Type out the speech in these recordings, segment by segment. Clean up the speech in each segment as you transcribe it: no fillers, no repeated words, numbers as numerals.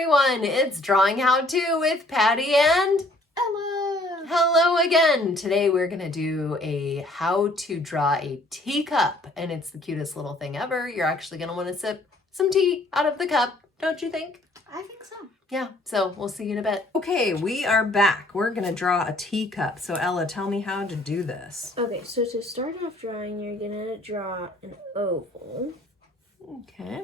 everyone, it's Drawing How To with Patty and Ella. hello again. Today we're gonna do a how to draw a teacup, and it's the cutest little thing ever. You're actually gonna want to sip some tea out of the cup, don't you think? I think so. Yeah, so we'll see you in a bit. Okay, we are back. We're gonna draw a teacup. So Ella, tell me how to do this. Okay, so to start off drawing, you're gonna draw an oval. Okay.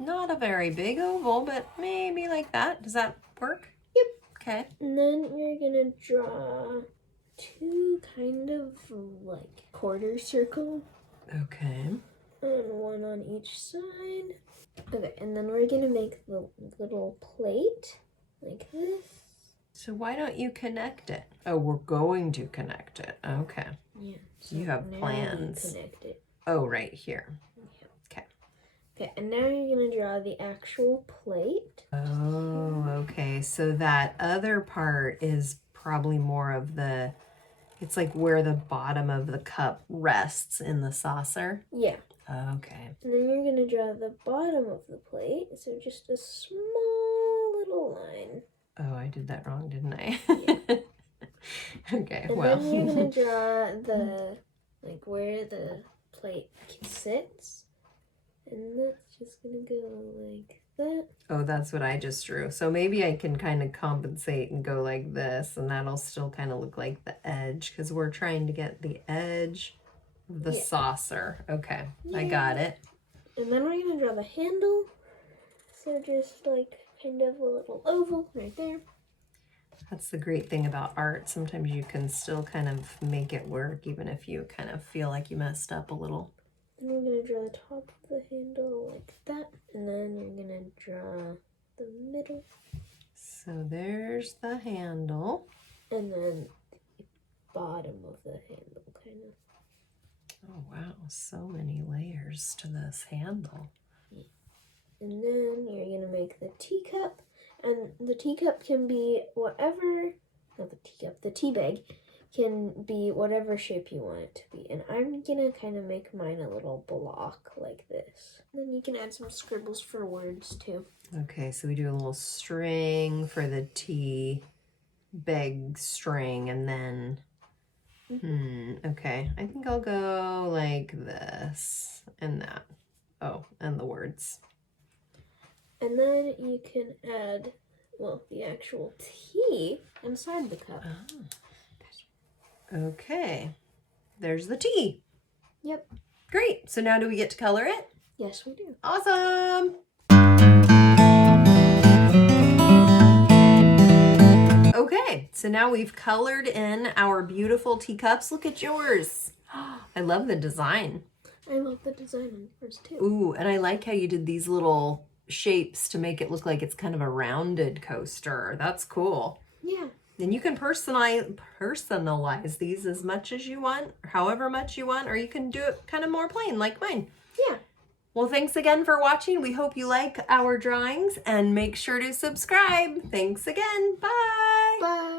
Not a very big oval, but maybe like that. Does that work? Yep. Okay. And then you're gonna draw two kind of like quarter circle Okay. and one on each side. Okay, and then we're gonna make the little plate like this. So why don't you connect it? Oh, we're going to connect it. Okay. Yeah. So You have now plans. we connect it. Oh, right here. Okay. Okay, and now you're gonna draw the actual plate. Oh, okay. So that other part is probably more of the, it's like where the bottom of the cup rests in the saucer. Yeah. Okay. And then you're gonna draw the bottom of the plate. So just a small little line. Oh, I did that wrong, didn't I? Yeah. Okay, And well. then you're gonna draw the like where the plate sits. And that's just gonna go like that. Oh, that's what I just drew. So maybe I can kind of compensate and go like this, and that'll still kind of look like the edge because we're trying to get the edge of the Yeah. saucer. Okay, I got it. And then we're gonna draw the handle. So just like kind of a little oval right there. That's the great thing about art. Sometimes you can still kind of make it work even if you kind of feel like you messed up a little. Then we're gonna draw the top of the handle like that. And then you're gonna draw the middle. So there's the handle. And then the bottom of the handle kind of. Oh, wow. So many layers to this handle. And then you're gonna make the teacup, and the teacup can be whatever, not the teacup, the tea bag can be whatever shape you want it to be. And I'm gonna kind of make mine a little block like this. And then you can add some scribbles for words too. Okay, so we do a little string for the tea bag string, and then okay, I think I'll go like this and that. Oh, and the words. And then you can add, well, the actual tea inside the cup. Okay, there's the tea. Yep. Great, so now do we get to color it? Yes, we do. Awesome. Okay, so now we've colored in our beautiful teacups. Look at yours. I love the design. I love the design on yours too. Ooh, and I like how you did these little shapes to make it look like it's kind of a rounded coaster. That's cool. Yeah. And you can personalize these as much as you want, however much you want, or you can do it kind of more plain like mine. Yeah. Well, thanks again for watching. We hope you like our drawings and make sure to subscribe. Thanks again. Bye. Bye.